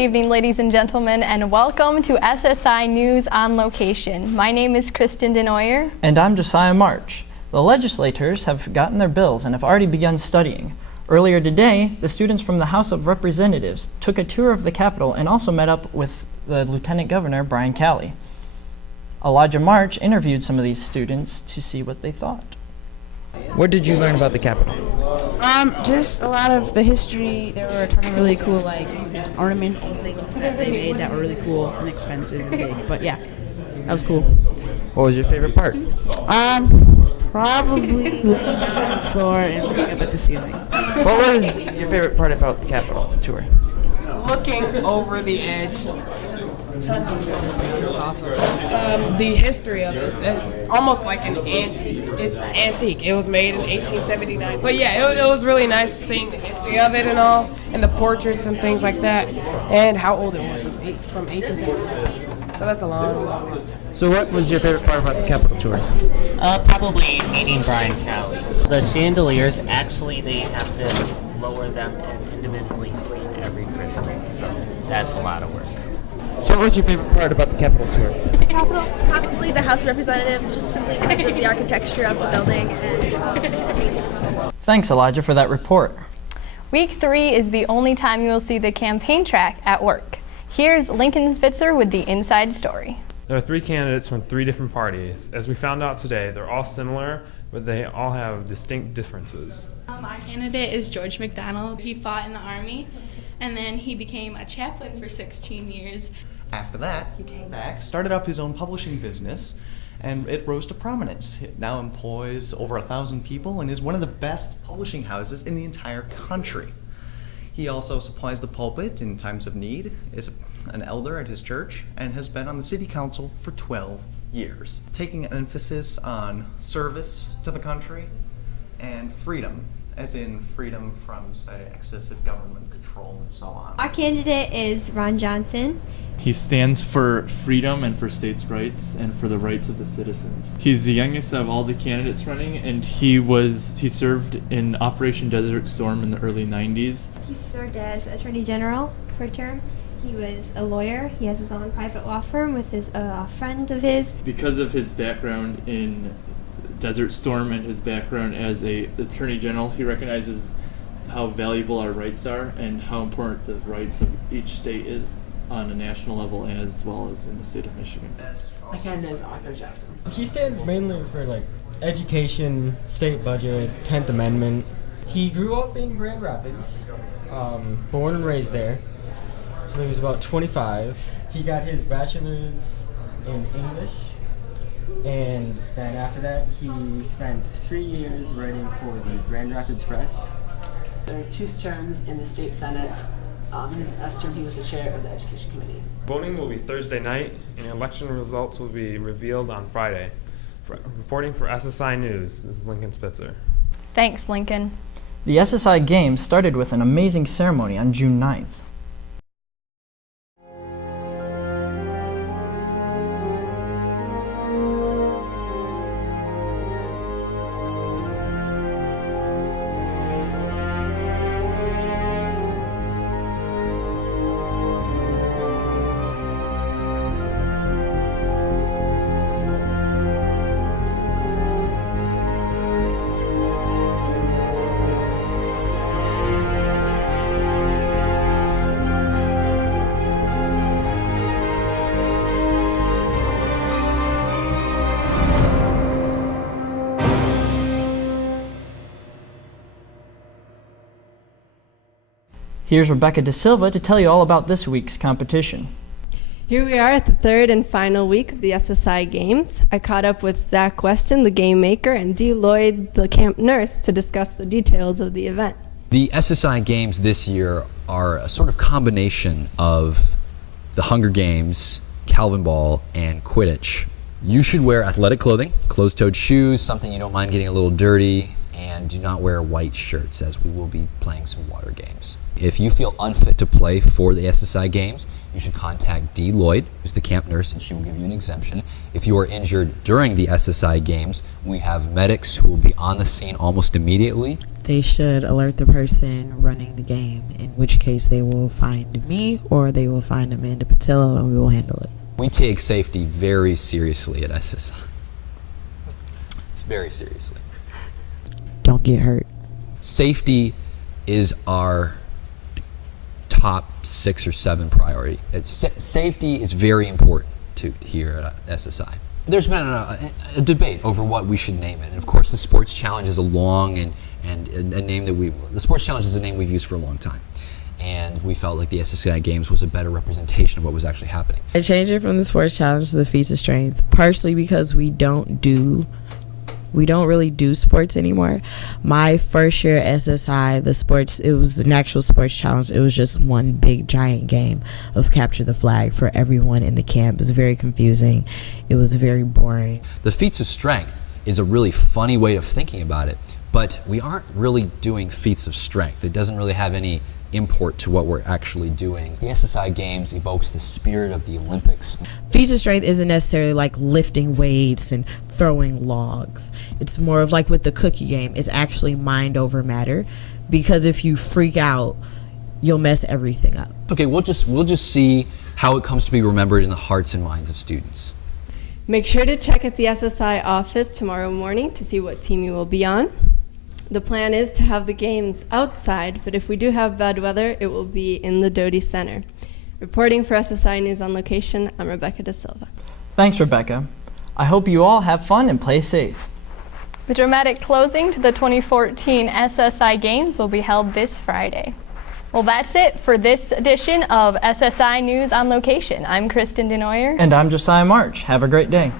evening, ladies and gentlemen, and welcome to SSI News on Location. My name is Kristen Denoyer. And I'm Josiah March. The legislators have gotten their bills and have already begun studying. Earlier today, the students from the House of Representatives took a tour of the Capitol and also met up with the Lieutenant Governor, Brian Calley. Elijah March interviewed some of these students to see what they thought. What did you learn about the Capitol? Just a lot of the history. There were a ton of really cool, ornamental things that they made that were really cool and expensive and big. But yeah, that was cool. What was your favorite part? Probably laying down on the floor and looking up at the ceiling. What was your favorite part about the Capitol tour? Looking over the edge. Tons of it was awesome. The history of it, it's almost like an antique. It's antique. It was made in 1879. But yeah, it was really nice seeing the history of it and all, and the portraits and things like that, and how old it was. It was from 1879. So that's a long time. So what was your favorite part about the Capitol tour? Probably meeting Brian Calley. The chandeliers, actually, they have to lower them and individually clean every crystal, so that's a lot of work. So what was your favorite part about the Capitol tour? The Capitol, probably the House of Representatives, just simply because of the architecture of the building and the painting of it. Thanks, Elijah, for that report. Week 3 is the only time you will see the campaign track at work. Here's Lincoln Spitzer with the inside story. There are 3 candidates from 3 different parties. As we found out today, they're all similar, but they all have distinct differences. Our candidate is George McDonald. He fought in the Army, and then he became a chaplain for 16 years. After that, he came back, started up his own publishing business, and it rose to prominence. It now employs over 1,000 people and is one of the best publishing houses in the entire country. He also supplies the pulpit in times of need, is an elder at his church, and has been on the city council for 12 years, taking an emphasis on service to the country and freedom, as in freedom from, say, excessive government control and so on. Our candidate is Ron Johnson. He stands for freedom and for states' rights and for the rights of the citizens. He's the youngest of all the candidates running, and he served in Operation Desert Storm in the early 90s. He served as Attorney General for a term. He was a lawyer. He has his own private law firm with a friend of his. Because of his background in Desert Storm and his background as a Attorney General, he recognizes how valuable our rights are and how important the rights of each state is on a national level as well as in the state of Michigan. My candidate is Arthur Jackson. He stands mainly for education, state budget, 10th Amendment. He grew up in Grand Rapids, born and raised there till he was about 25. He got his bachelor's in English, and then after that he spent 3 years writing for the Grand Rapids Press. There are 2 terms in the state senate. In his last term, he was the chair of the Education Committee. Voting will be Thursday night, and election results will be revealed on Friday. Reporting for SSI News, this is Lincoln Spitzer. Thanks, Lincoln. The SSI Games started with an amazing ceremony on June 9th. Here's Rebecca Da Silva to tell you all about this week's competition. Here we are at the 3rd and final week of the SSI Games. I caught up with Zach Weston, the game maker, and Dee Lloyd, the camp nurse, to discuss the details of the event. The SSI Games this year are a sort of combination of the Hunger Games, Calvin Ball, and Quidditch. You should wear athletic closing, closed-toed shoes, something you don't mind getting a little dirty, and do not wear white shirts as we will be playing some water games. If you feel unfit to play for the SSI Games, you should contact Dee Lloyd, who's the camp nurse, and she will give you an exemption. If you are injured during the SSI Games, we have medics who will be on the scene almost immediately. They should alert the person running the game, in which case they will find me or they will find Amanda Patillo and we will handle it. We take safety very seriously at SSI. It's very seriously. Don't get hurt. Safety is our top 6 or 7 priority. Safety is very important here at SSI. There's been a debate over what we should name it. And of course, the Sports Challenge is a long and a name that the Sports Challenge is a name we've used for a long time. And we felt like the SSI Games was a better representation of what was actually happening. I changed it from the Sports Challenge to the Feats of Strength, partially because we don't really do sports anymore. My first year at SSI, it was an actual sports challenge. It was just one big giant game of capture the flag for everyone in the camp. It was very confusing. It was very boring. The Feats of Strength is a really funny way of thinking about it, but we aren't really doing feats of strength. It doesn't really have any import to what we're actually doing. The SSI Games evokes the spirit of the Olympics. Feats of strength isn't necessarily like lifting weights and throwing logs. It's more of like with the cookie game, it's actually mind over matter, because if you freak out, you'll mess everything up. Okay, we'll just see how it comes to be remembered in the hearts and minds of students. Make sure to check at the SSI office tomorrow morning to see what team you will be on. The plan is to have the games outside, but if we do have bad weather, it will be in the Doty Center. Reporting for SSI News on Location, I'm Rebecca Da Silva. Thanks, Rebecca. I hope you all have fun and play safe. The dramatic closing to the 2014 SSI Games will be held this Friday. Well, that's it for this edition of SSI News on Location. I'm Kristen Denoyer. And I'm Josiah March. Have a great day.